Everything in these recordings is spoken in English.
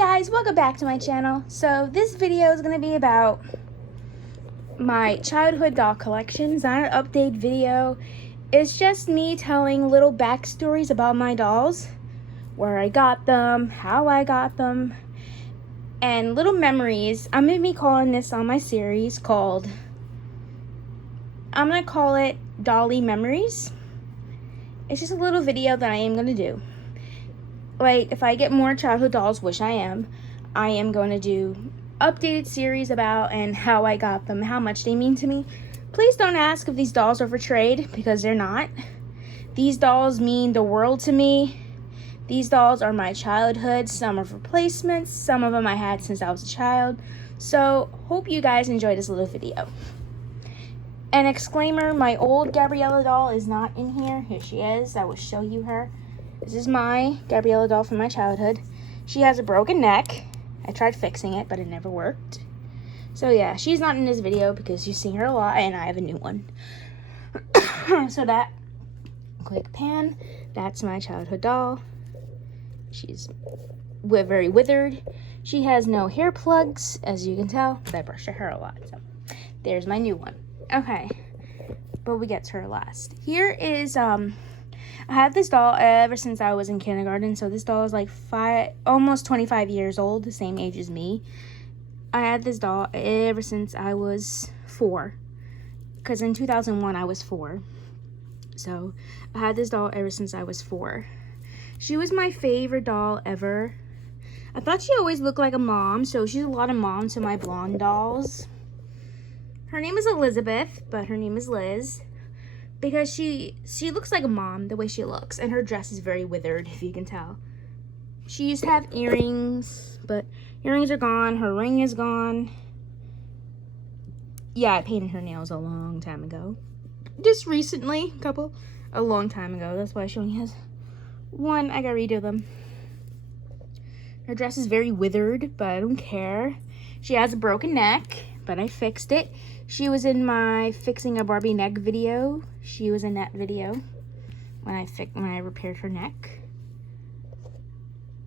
guys, welcome back to my channel. So this video is going to be about my childhood doll collection. It's not an update video. It's just me telling little backstories about my dolls, where I got them, how I got them, and little memories. I'm going to be calling this on my series called, I'm going to call it Dolly Memories. It's just a little video that I am going to do. Like, if I get more childhood dolls, which I am going to do updated series about and how I got them, how much they mean to me. Please don't ask if these dolls are for trade, because they're not. These dolls mean the world to me. These dolls are my childhood. Some are replacements. Some of them I had since I was a child. So, hope you guys enjoy this little video. An exclaimer, my old Gabriella doll is not in here. Here she is. I will show you her. This is my Gabriella doll from my childhood. She has a broken neck. I tried fixing it, but it never worked. So yeah, she's not in this video because you see her a lot and I have a new one. So that, quick pan, that's my childhood doll. She's very withered. She has no hair plugs, as you can tell, but I brush her hair a lot. So there's my new one. Okay, but we get to her last. Here is, I had this doll ever since I was in kindergarten, so this doll is like almost 25 years old, the same age as me. I had this doll ever since I was 4, because in 2001 I was 4. So I had this doll ever since I was 4. She was my favorite doll ever. I thought she always looked like a mom, so she's a lot of mom to my blonde dolls. Her name is Elizabeth, but her name is Liz. Because she looks like a mom, the way she looks. And her dress is very withered, if you can tell. She used to have earrings, but earrings are gone. Her ring is gone. Yeah, I painted her nails a long time ago. Just recently, a long time ago. That's why she only has one. I gotta redo them. Her dress is very withered, but I don't care. She has a broken neck, but I fixed it. She was in my fixing a Barbie neck video. She was in that video when I repaired her neck.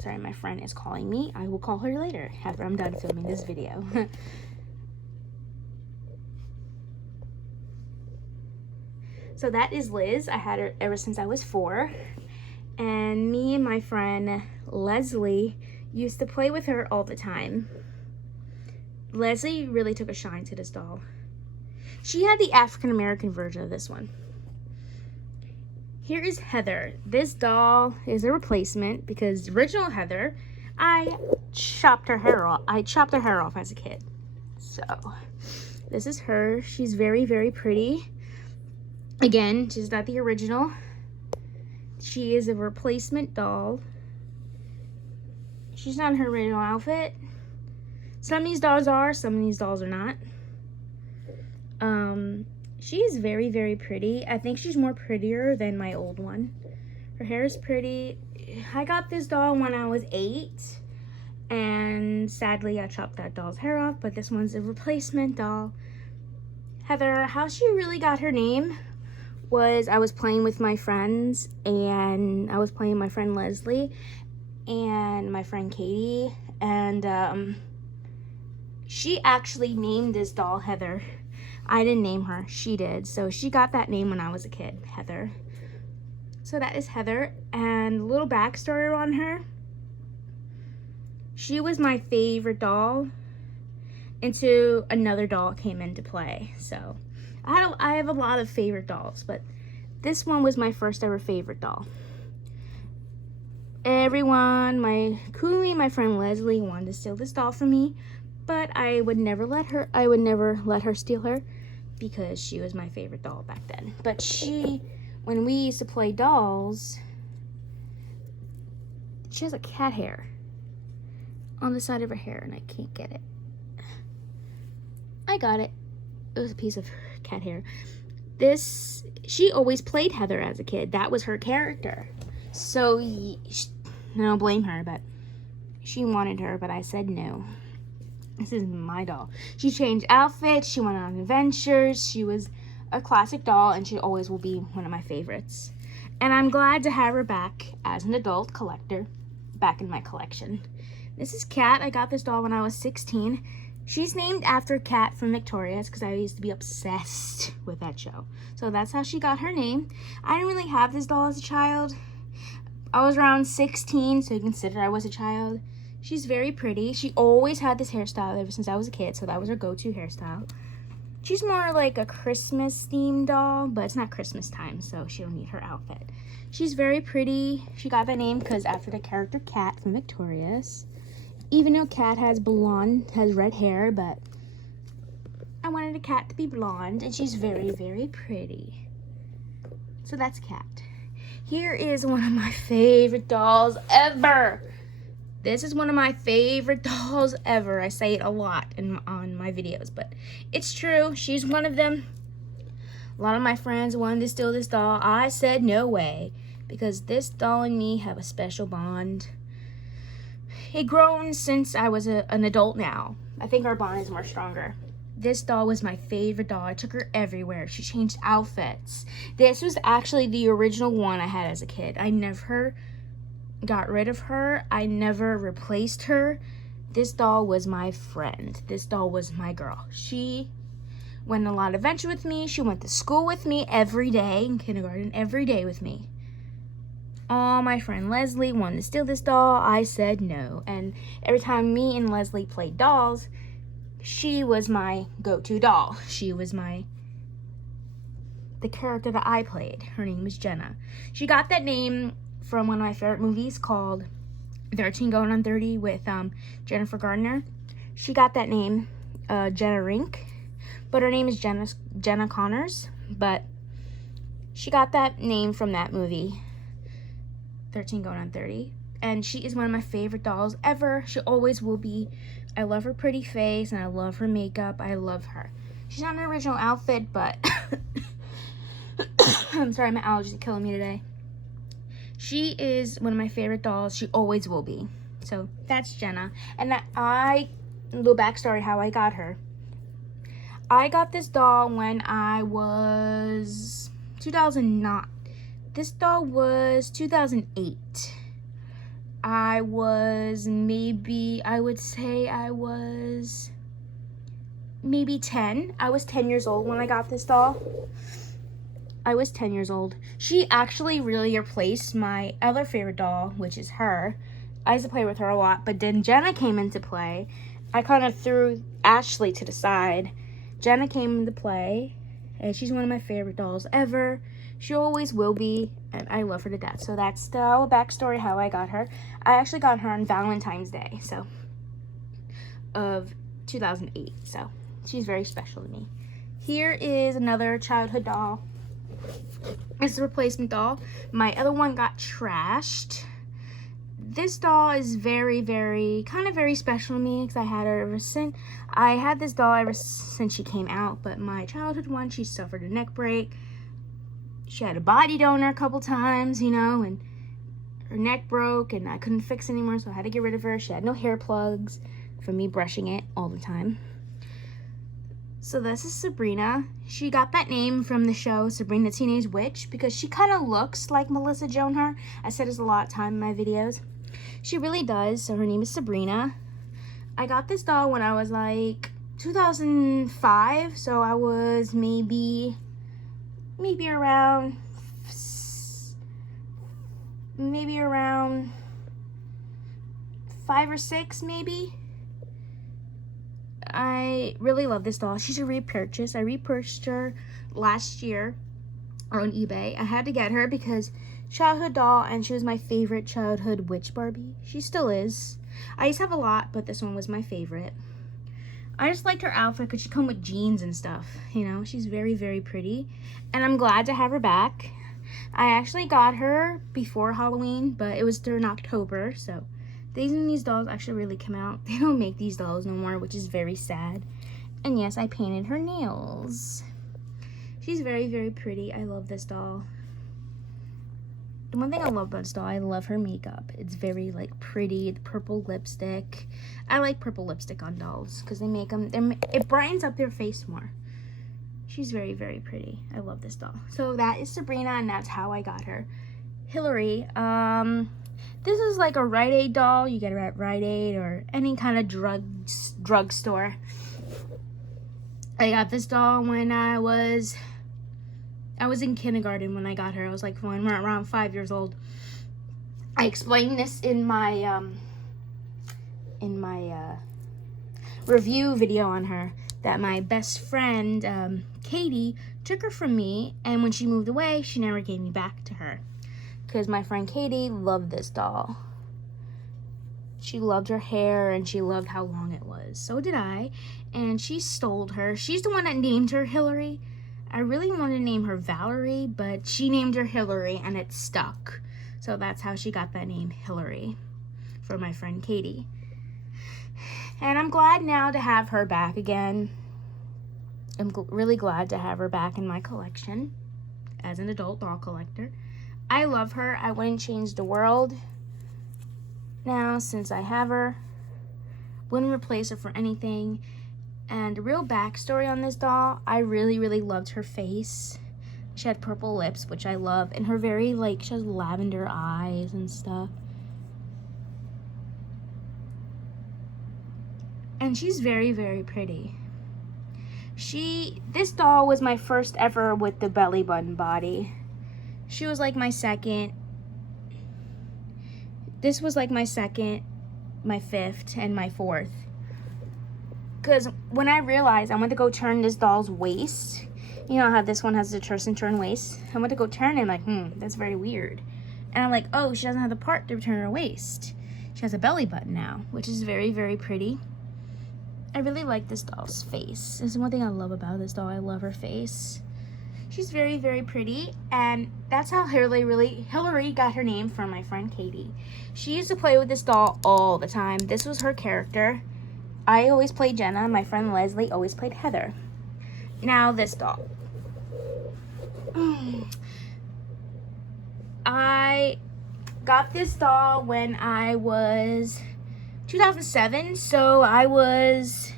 Sorry, my friend is calling me. I will call her later after I'm done filming this video. So that is Liz. I had her ever since I was 4. And me and my friend Leslie used to play with her all the time. Leslie really took a shine to this doll. She had the African-American version of this one. Here is Heather. This doll is a replacement because the original Heather, I chopped her hair off. I chopped her hair off as a kid. So, this is her. She's very, very pretty. Again, she's not the original. She is a replacement doll. She's not in her original outfit. Some of these dolls are, some of these dolls are not. She is very, very pretty. I think she's more prettier than my old one. Her hair is pretty. I got this doll when I was 8. And sadly, I chopped that doll's hair off. But this one's a replacement doll. Heather, how she really got her name was I was playing with my friends. And I was playing with my friend Leslie. And my friend Katie. And she actually named this doll Heather. I didn't name her, she did. So she got that name when I was a kid, Heather. So that is Heather. And a little backstory on her. She was my favorite doll until another doll came into play. So I have a lot of favorite dolls, but this one was my first ever favorite doll. Everyone, including my friend Leslie, wanted to steal this doll from me. But I would never let her steal her because she was my favorite doll back then. But when we used to play dolls, she has a cat hair on the side of her hair and I can't get it. I got it. It was a piece of cat hair. She always played Heather as a kid. That was her character. So, I don't blame her, but she wanted her, but I said no. This is my doll. She changed outfits. She went on adventures. She was a classic doll, and she always will be one of my favorites. And I'm glad to have her back as an adult collector, back in my collection. This is Kat. I got this doll when I was 16. She's named after Kat from Victorious because I used to be obsessed with that show. So that's how she got her name. I didn't really have this doll as a child. I was around 16, so you consider I was a child. She's very pretty. She always had this hairstyle ever since I was a kid, so that was her go-to hairstyle. She's more like a Christmas themed doll, but it's not Christmas time, so she don't need her outfit. She's very pretty. She got that name because after the character Kat from Victorious. Even though Kat has red hair, but I wanted a cat to be blonde, and she's very, very pretty. So that's Kat. Here is one of my favorite dolls ever. This is one of my favorite dolls ever. I say it a lot on my videos, but it's true. She's one of them. A lot of my friends wanted to steal this doll. I said no way, because this doll and me have a special bond. It grown since I was an adult now. I think our bond is more stronger. This doll was my favorite doll. I took her everywhere. She changed outfits. This was actually the original one I had as a kid. I never got rid of her. I never replaced her. This doll was my friend. This doll was my girl. She went on a lot of adventures with me. She went to school with me every day, in kindergarten, every day with me. My friend Leslie wanted to steal this doll. I said no. And every time me and Leslie played dolls, she was my go-to doll. She was the character that I played. Her name was Jenna. She got that name from one of my favorite movies called 13 Going on 30 with Jennifer Gardner. She got that name, Jenna Rink, but her name is Jenna Connors. But she got that name from that movie, 13 Going on 30. And she is one of my favorite dolls ever. She always will be. I love her pretty face, and I love her makeup. I love her. She's not an original outfit, but I'm sorry, my allergies are killing me today. She is one of my favorite dolls. She always will be. So that's Jenna. And a little backstory how I got her. I got this doll when I was 2009. This doll was 2008. I was maybe 10. I was 10 years old when I got this doll. I was 10 years old. She actually really replaced my other favorite doll, which is her. I used to play with her a lot, but then Jenna came into play. I kind of threw Ashley to the side. Jenna came into play, and she's one of my favorite dolls ever. She always will be, and I love her to death. So that's the backstory how I got her. I actually got her on Valentine's Day, of 2008. So she's very special to me. Here is another childhood doll. It's a replacement doll. My other one got trashed. This doll is very special to me because I had her ever since. I had this doll ever since she came out, but my childhood one, she suffered a neck break. She had a body donor a couple times, and her neck broke and I couldn't fix it anymore, so I had to get rid of her. She had no hair plugs from me brushing it all the time. So this is Sabrina. She got that name from the show Sabrina the Teenage Witch because she kind of looks like Melissa Joan Hart. I said this a lot of time in my videos. She really does, so her name is Sabrina. I got this doll when I was like 2005, so I was maybe around 5 or 6 maybe. I really love this doll. She's a repurchase. I repurchased her last year on eBay. I had to get her because childhood doll, and she was my favorite childhood witch Barbie. She still is. I used to have a lot, but this one was my favorite. I just liked her outfit because she come with jeans and stuff. She's very pretty, and I'm glad to have her back. I actually got her before Halloween, but it was during October, so these dolls actually really come out. They don't make these dolls no more, which is very sad. And yes, I painted her nails. She's very pretty. I love this doll. The one thing I love about this doll, I love her makeup. It's very pretty. The purple lipstick. I like purple lipstick on dolls because they make them. It brightens up their face more. She's very pretty. I love this doll. So that is Sabrina, and that's how I got her. Hillary. This is like a Rite Aid doll. You get it at Rite Aid or any kind of drugstore. I got this doll when I was in kindergarten when I got her. I was like around 5 years old. I explained this in my review video on her, that my best friend Katie took her from me, and when she moved away, she never gave me back to her because my friend Katie loved this doll. She loved her hair and she loved how long it was. So did I, and she stole her. She's the one that named her Hillary. I really wanted to name her Valerie, but she named her Hillary and it stuck. So that's how she got that name, Hillary, from my friend Katie. And I'm glad now to have her back again. I'm really glad to have her back in my collection as an adult doll collector. I love her. I wouldn't change the world now since I have her. Wouldn't replace her for anything. And a real backstory on this doll, I really, really loved her face. She had purple lips, which I love, and her very, she has lavender eyes and stuff. And she's very, very pretty. This doll was my first ever with the belly button body. She was like my second. This was like my second, my fifth, and my fourth. Because when I realized I went to go turn this doll's waist, you know how this one has the twist and turn waist? I went to go turn it, I'm like, that's very weird. And I'm like, oh, she doesn't have the part to turn her waist. She has a belly button now, which is very, very pretty. I really like this doll's face. This is one thing I love about this doll. I love her face. She's very, very pretty, and that's how Hillary got her name from my friend Katie. She used to play with this doll all the time. This was her character. I always played Jenna. My friend Leslie always played Heather. Now this doll. I got this doll when I was 2007, so I was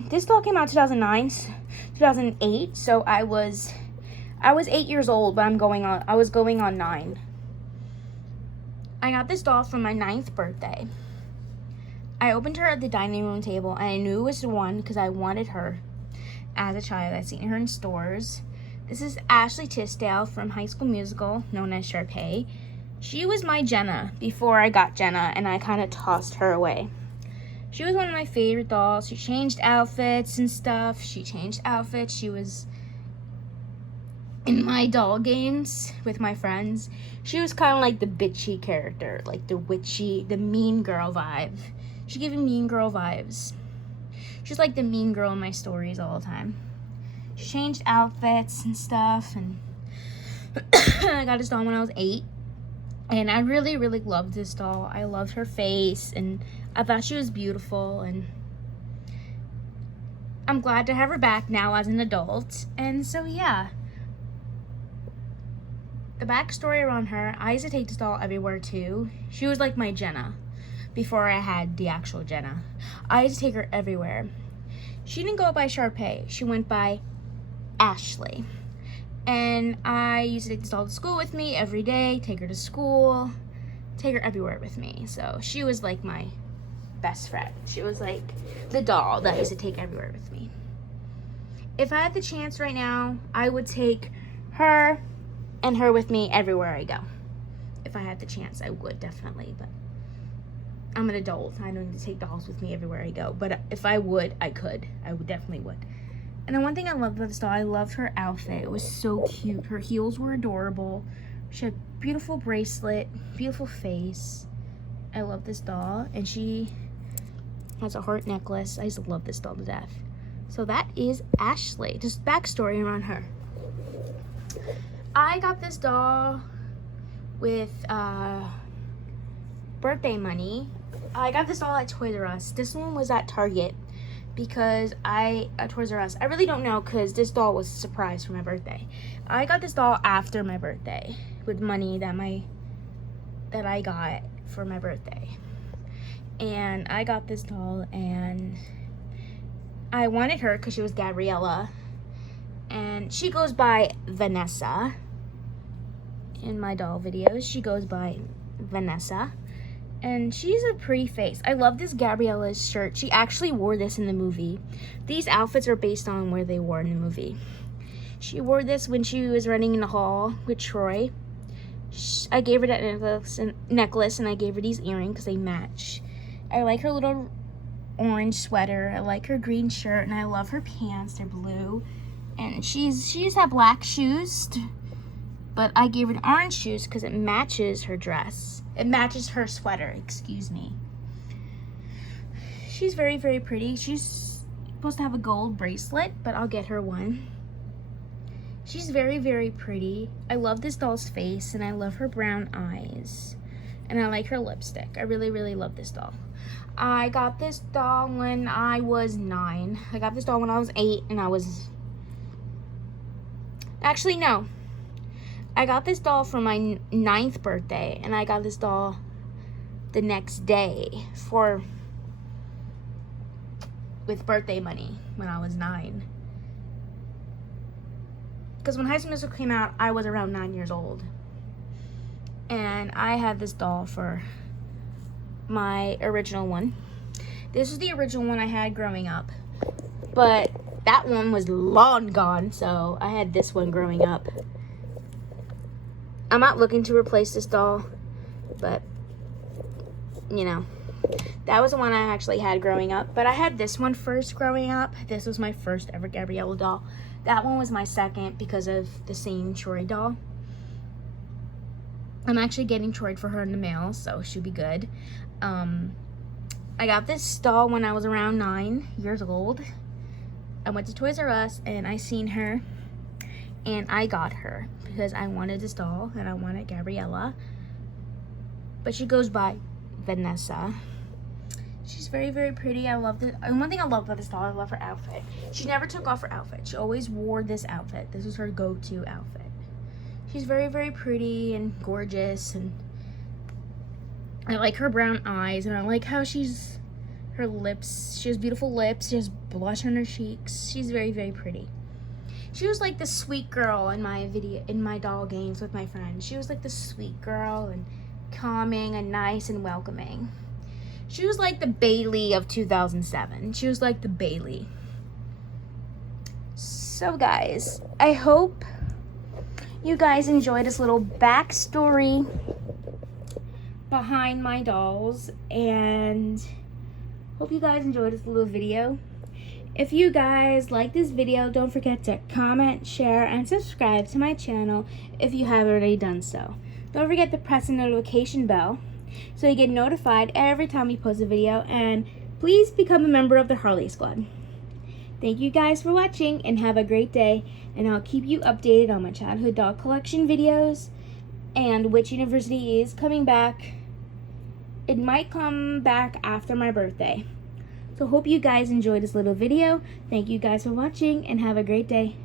this doll came out 2008, so I was 8 years old, but I was going on 9. I got this doll for my 9th birthday. I opened her at the dining room table, and I knew it was the one because I wanted her as a child. I'd seen her in stores. This is Ashley Tisdale from High School Musical, known as Sharpay. She was my Jenna before I got Jenna, and I kind of tossed her away. She was one of my favorite dolls. She changed outfits and stuff. She was in my doll games with my friends. She was kind of like the bitchy character, like the witchy, the mean girl vibe. She gave me mean girl vibes. She's like the mean girl in my stories all the time. She changed outfits and stuff, and I got this doll when I was 8. And I really, really loved this doll. I loved her face, and I thought she was beautiful, and I'm glad to have her back now as an adult. And so, yeah. The backstory around her, I used to take this doll everywhere, too. She was like my Jenna before I had the actual Jenna. I used to take her everywhere. She didn't go by Sharpay. She went by Ashley. And I used to take this doll to school with me every day, take her to school, take her everywhere with me. So she was like my best friend. She was like the doll that I used to take everywhere with me. If I had the chance right now, I would take her and her with me everywhere I go. If I had the chance, I would definitely, but I'm an adult. I don't need to take dolls with me everywhere I go. But if I would, I could. I would definitely would. And the one thing I loved about this doll, I loved her outfit. It was so cute. Her heels were adorable. She had a beautiful bracelet, beautiful face. I love this doll. And she has a heart necklace. I used to love this doll to death. So that is Ashley. Just backstory around her. I got this doll with birthday money. I got this doll at Toys R Us. This one was at Target. Because at Toys R Us, I really don't know, because this doll was a surprise for my birthday. I got this doll after my birthday with money that I got for my birthday. And I got this doll, and I wanted her because she was Gabriella, and she goes by Vanessa. In my doll videos, she goes by Vanessa, and she's a pretty face. I love this Gabriella's shirt. She actually wore this in the movie. These outfits are based on where they wore in the movie. She wore this when she was running in the hall with Troy. I gave her that necklace, and I gave her these earrings because they match. I like her little orange sweater. I like her green shirt, and I love her pants. They're blue, and she just had black shoes, but I gave her the orange shoes because it matches her dress. It matches her sweater, excuse me. She's very, very pretty. She's supposed to have a gold bracelet, but I'll get her one. She's very, very pretty. I love this doll's face, and I love her brown eyes. And I like her lipstick. I really, really love this doll. I got this doll when I was 9. I got this doll when I was 8, and I was... Actually, no. I got this doll for my 9th birthday, and I got this doll the next day with birthday money when I was 9. Because when High School Musical came out, I was around 9 years old. And I had this doll for my original one. This is the original one I had growing up. But that one was long gone, so I had this one growing up. I'm not looking to replace this doll, but, you know, that was the one I actually had growing up. But I had this one first growing up. This was my first ever Gabriella doll. That one was my second because of the same Troy doll. I'm actually getting Troy for her in the mail, so she'll be good. I got this doll when I was around 9 years old. I went to Toys R Us, and I seen her, and I got her because I wanted this doll, and I wanted Gabriella. But she goes by Vanessa. She's very, very pretty. I love this. One thing I love about this doll, I love her outfit. She never took off her outfit. She always wore this outfit. This was her go-to outfit. She's very, very pretty and gorgeous, and I like her brown eyes, and I like how her lips, she has beautiful lips. She has blush on her cheeks. She's very, very pretty. She was like the sweet girl in my doll games with my friends. She was like the sweet girl and calming and nice and welcoming. She was like the Bailey of 2007. She was like the Bailey. So guys, I hope you guys enjoyed this little backstory behind my dolls, and hope you guys enjoyed this little video. If you guys like this video, don't forget to comment, share, and subscribe to my channel if you haven't already done so. Don't forget to press the notification bell so you get notified every time we post a video, and please become a member of the Harley Squad. Thank you guys for watching, and have a great day, and I'll keep you updated on my childhood doll collection videos and which university is coming back. It might come back after my birthday. So hope you guys enjoyed this little video. Thank you guys for watching, and have a great day.